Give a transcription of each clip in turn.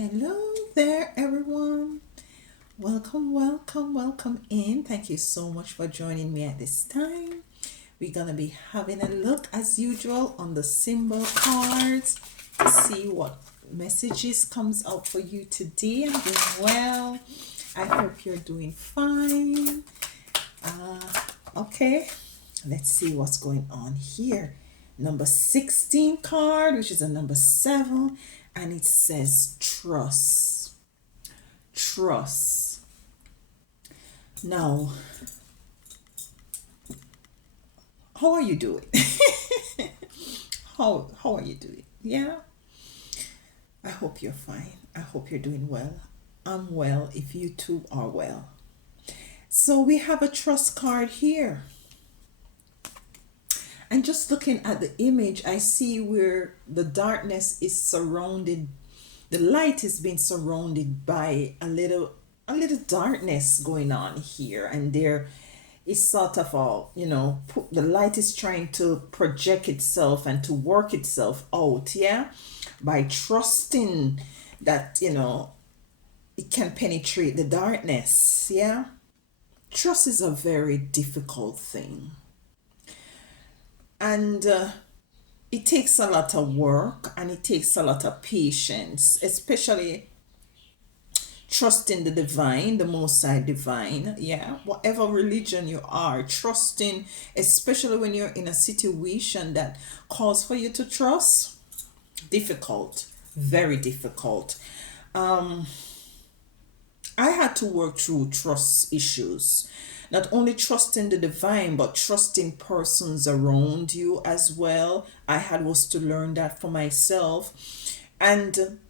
Hello there, everyone. Welcome in. Thank you so much for joining me at this time. We're gonna be having a look, as usual, on the symbol cards to see what messages comes out for you today. I'm doing well. I hope you're doing fine. Okay, let's see what's going on here. Number 16 card, which is a number 7, and it says trust. Trust. Now, how are you doing? how are you doing? Yeah? I hope you're fine. I hope you're doing well. I'm well if you too are well. So we have a trust card here. And just looking at the image, I see where the darkness is surrounded, the light is being surrounded by a little darkness going on here, and there is sort of the light is trying to project itself and to work itself out, yeah, by trusting that it can penetrate the darkness, yeah. Trust is a very difficult thing, and it takes a lot of work and it takes a lot of patience, especially trusting the divine, the most high divine, yeah. Whatever religion you are, trusting, especially when you're in a situation that calls for you to trust, difficult, very difficult. I had to work through trust issues. Not only trusting the divine, but trusting persons around you as well. I had was to learn that for myself. And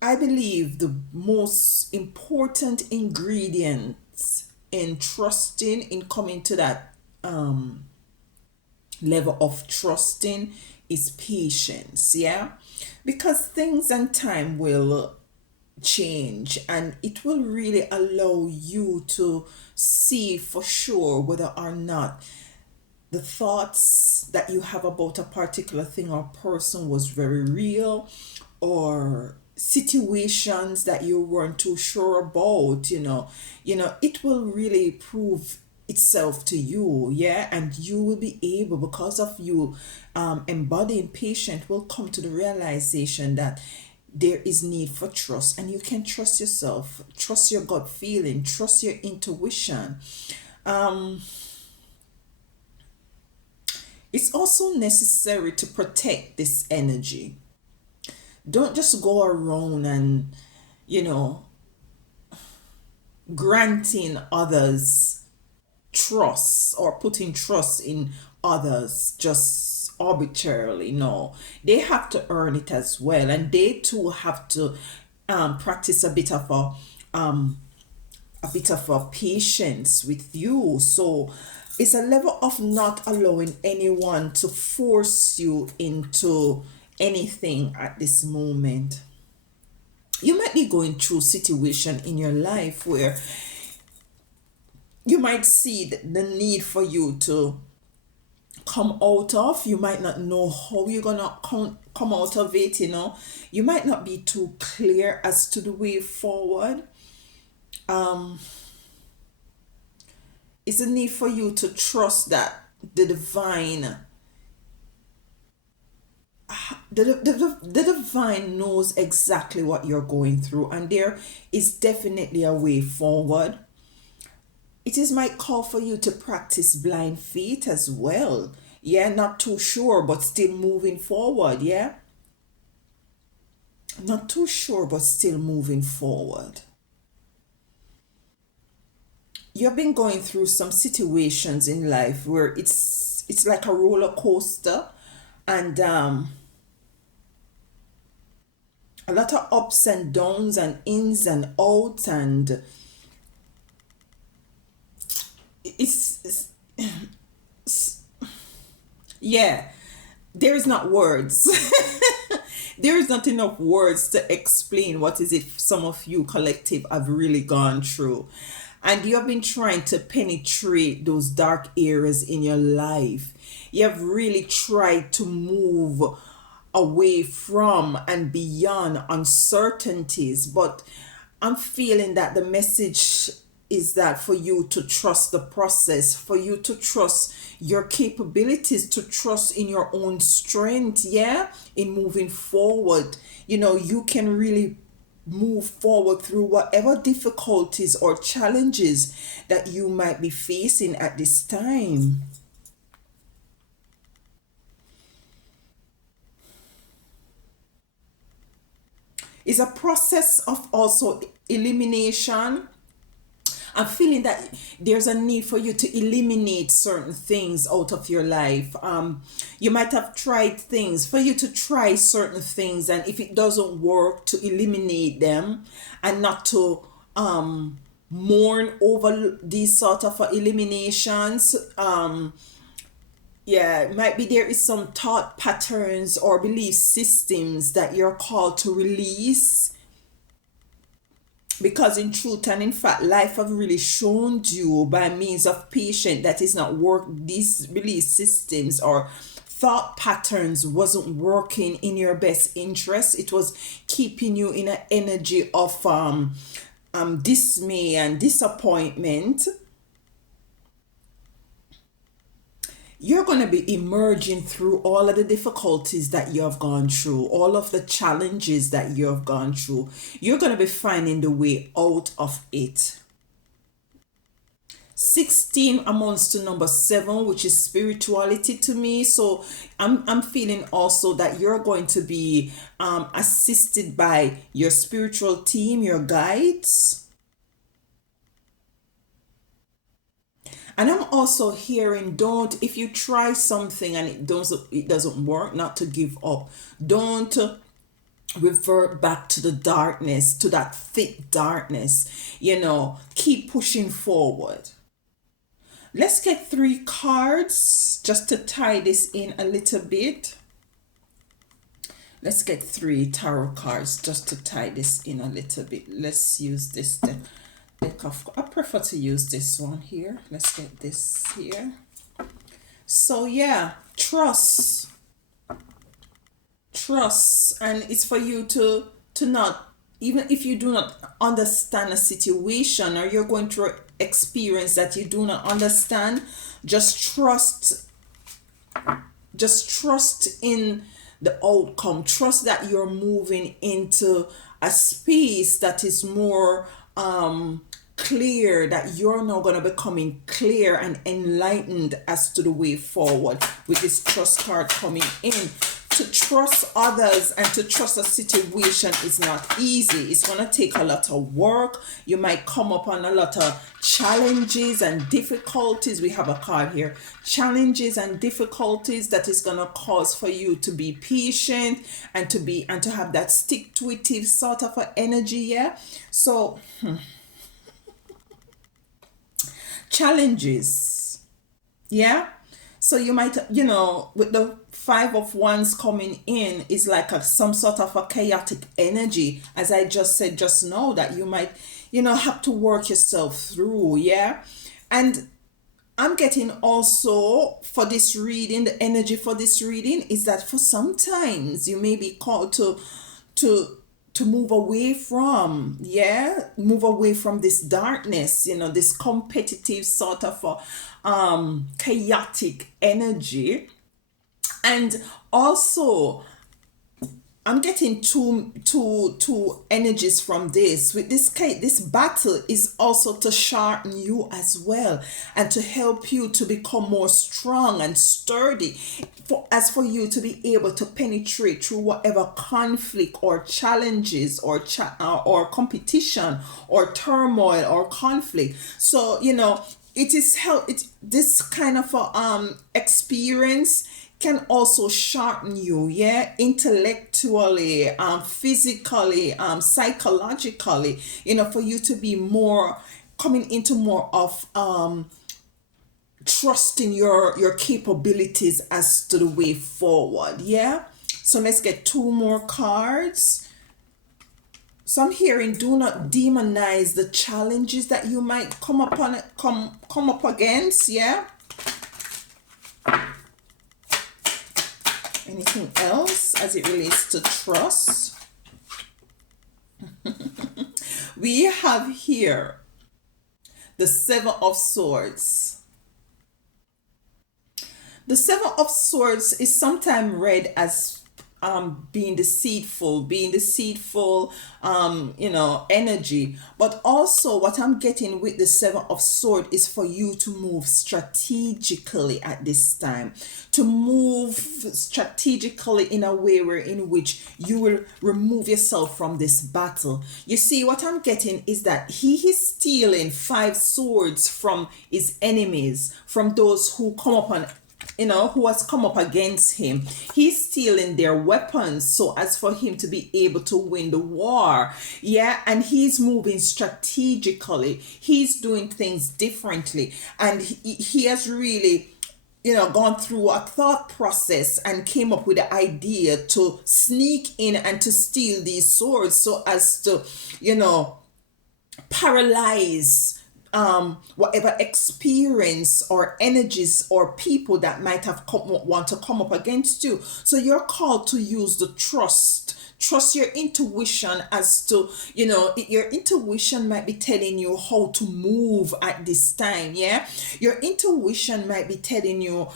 I believe the most important ingredients in trusting, in coming to that level of trusting, is patience, yeah? Because things and time will change, and it will really allow you to see for sure whether or not the thoughts that you have about a particular thing or person was very real, or situations that you weren't too sure about, it will really prove itself to you, yeah. And you will be able, because of you embodying patience, will come to the realization that there is need for trust, and you can trust yourself, trust your gut feeling, trust your intuition. It's also necessary to protect this energy. Don't just go around and you know granting others trust, or putting trust in others just arbitrarily. No, they have to earn it as well, and they too have to practice a bit of a patience with you. So it's a level of not allowing anyone to force you into anything at this moment. You might be going through situation in your life where you might see the need for you to come out of. You might not know how you're gonna come out of it. You might not be too clear as to the way forward. It's a need for you to trust that the divine, the divine knows exactly what you're going through, and there is definitely a way forward. It is my call for you to practice blind faith as well. Yeah, not too sure, but still moving forward. Yeah, not too sure, but still moving forward. You've been going through some situations in life where it's like a roller coaster, and a lot of ups and downs and ins and outs, and it's yeah, there is not words. There is not enough words to explain what is it some of you collective have really gone through. And you have been trying to penetrate those dark areas in your life. You have really tried to move away from and beyond uncertainties. But I'm feeling that the message is that for you to trust the process, for you to trust your capabilities, to trust in your own strength, yeah, in moving forward. You can really move forward through whatever difficulties or challenges that you might be facing at this time. It's a process of also elimination. I'm feeling that there's a need for you to eliminate certain things out of your life. You might have tried things, for you to try certain things, and if it doesn't work, to eliminate them and not to mourn over these sort of eliminations. Yeah, maybe there is some thought patterns or belief systems that you're called to release, because in truth and in fact life have really shown you by means of patient that is not work, these belief systems or thought patterns wasn't working in your best interest. It was keeping you in an energy of dismay and disappointment. You're going to be emerging through all of the difficulties that you have gone through, all of the challenges that you have gone through. You're going to be finding the way out of it. 16 amounts to number 7, which is spirituality to me. So I'm feeling also that you're going to be assisted by your spiritual team, your guides. And I'm also hearing, don't, if you try something and it doesn't work, not to give up. Don't revert back to the darkness, to that thick darkness. Keep pushing forward. Let's get 3 cards just to tie this in a little bit. Let's get 3 tarot cards just to tie this in a little bit. Let's use this then. I prefer to use this one here. Let's get this here. So yeah, trust, and it's for you to not, even if you do not understand a situation or you're going through experience that you do not understand, just trust, in the outcome. Trust that you're moving into a space that is more clear, that you're now going to be becoming clear and enlightened as to the way forward, with this trust card coming in. To trust others and to trust a situation is not easy. It's going to take a lot of work. You might come upon a lot of challenges and difficulties. We have a card here, challenges and difficulties, that is going to cause for you to be patient and to have that stick to it sort of an energy. Yeah, so challenges, yeah. So you might, with the 5 of Wands coming in, is like some sort of a chaotic energy, as I just said just now, that you might, have to work yourself through, yeah. And I'm getting also for this reading, the energy for this reading is that for sometimes you may be called to move away from, this darkness, this competitive sort of chaotic energy. And also I'm getting two energies from this. With this battle is also to sharpen you as well, and to help you to become more strong and sturdy, for you to be able to penetrate through whatever conflict or challenges or competition or turmoil or conflict. So it is help. It this kind of experience can also sharpen you, yeah, intellectually, physically, psychologically, for you to be more coming into more of trusting your capabilities as to the way forward. Yeah, so let's get 2 more cards. So I'm hearing, do not demonize the challenges that you might come up against. Yeah. Anything else? as it relates to trust. We have here the Seven of Swords. The Seven of Swords is sometimes read as being deceitful, energy. But also, what I'm getting with the Seven of Swords is for you to move strategically at this time, to move strategically in a way where in which you will remove yourself from this battle. You see, what I'm getting is that he is stealing five swords from his enemies, from those who come upon who has come up against him. He's stealing their weapons so as for him to be able to win the war. Yeah, and he's moving strategically. He's doing things differently. And he has really gone through a thought process and came up with the idea to sneak in and to steal these swords so as to, paralyze whatever experience or energies or people that might have want to come up against you. So you're called to use the trust your intuition as to your intuition might be telling you how to move at this time. Yeah, your intuition might be telling you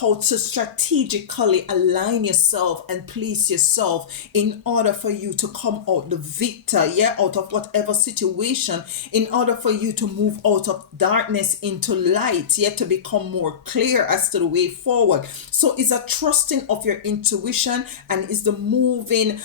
how to strategically align yourself and place yourself in order for you to come out the victor, yeah, out of whatever situation, in order for you to move out of darkness into light, yeah, to become more clear as to the way forward. So it's a trusting of your intuition, and is the moving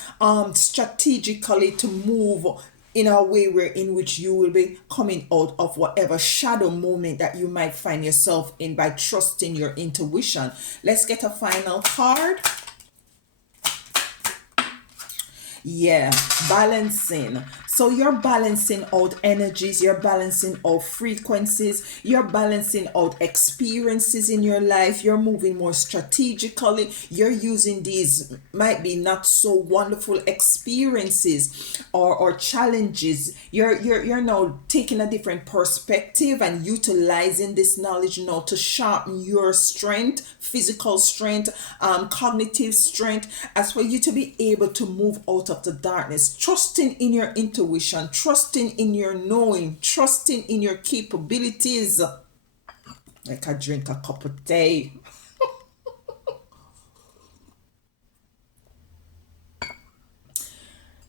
strategically to move in a way where in which you will be coming out of whatever shadow moment that you might find yourself in by trusting your intuition. Let's get a final card. Yeah, balancing. So you're balancing out energies, you're balancing out frequencies, you're balancing out experiences in your life, you're moving more strategically, you're using these might be not so wonderful experiences or challenges. You're now taking a different perspective and utilizing this knowledge now to sharpen your strength, physical strength, cognitive strength, as for you to be able to move out of the darkness, trusting in your intuition, trusting in your knowing, trusting in your capabilities. Like I drink a cup of tea.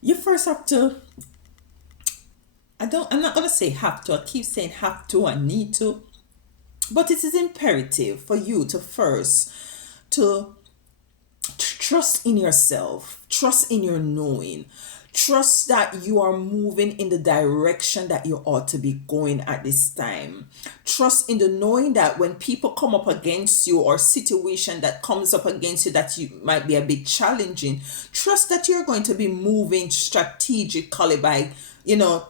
You first have to, I'm not gonna say have to, I keep saying have to and need to, but it is imperative for you to first to trust in yourself, trust in your knowing, trust that you are moving in the direction that you ought to be going at this time. Trust in the knowing that when people come up against you or situation that comes up against you that you might be a bit challenging, trust that you're going to be moving strategically by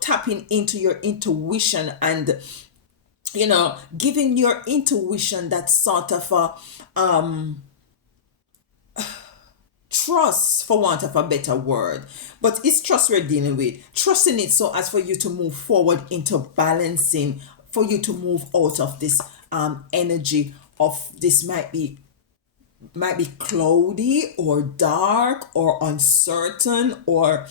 tapping into your intuition and giving your intuition that sort of a trust, for want of a better word, but it's trust we're dealing with, trusting it so as for you to move forward into balancing, for you to move out of this energy of this might be cloudy or dark or uncertain or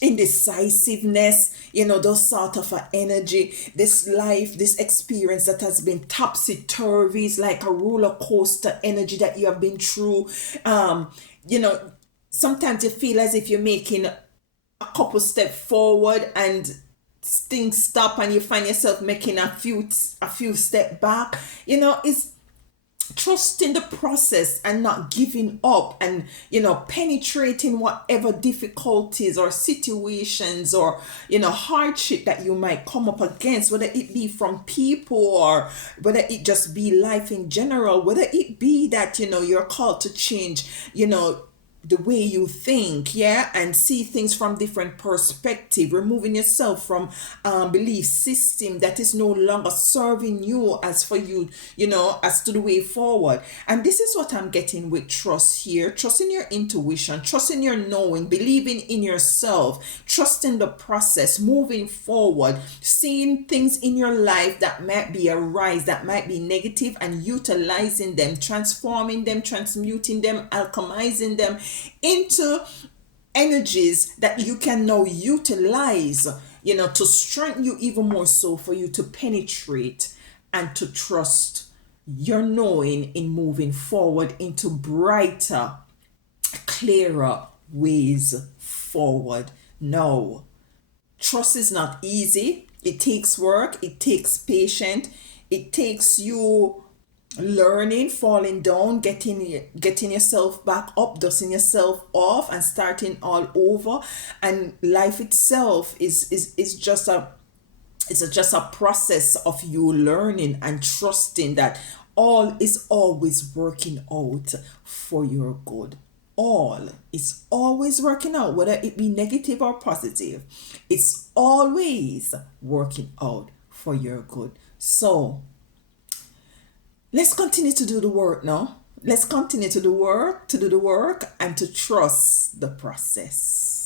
indecisiveness, those sort of energy, this life, this experience that has been topsy-turvy, is like a roller coaster energy that you have been through. Sometimes you feel as if you're making a couple steps forward and things stop and you find yourself making a few step back. It's trusting the process and not giving up, and penetrating whatever difficulties or situations or hardship that you might come up against, whether it be from people or whether it just be life in general, whether it be that you're called to change the way you think, yeah, and see things from different perspective, removing yourself from belief system that is no longer serving you as for you, as to the way forward. And this is what I'm getting with trust here: trusting your intuition, trusting your knowing, believing in yourself, trusting the process, moving forward, seeing things in your life that might be a rise, that might be negative, and utilizing them, transforming them, transmuting them, alchemizing them into energies that you can now utilize, to strengthen you even more, so for you to penetrate and to trust your knowing in moving forward into brighter, clearer ways forward. No, trust is not easy. It takes work, it takes patience, it takes you learning, falling down, getting yourself back up, dusting yourself off, and starting all over. And life itself is just a process of you learning and trusting that all is always working out for your good. All is always working out, whether it be negative or positive. It's always working out for your good. So let's continue to do the work now. Let's continue to do the work, and to trust the process.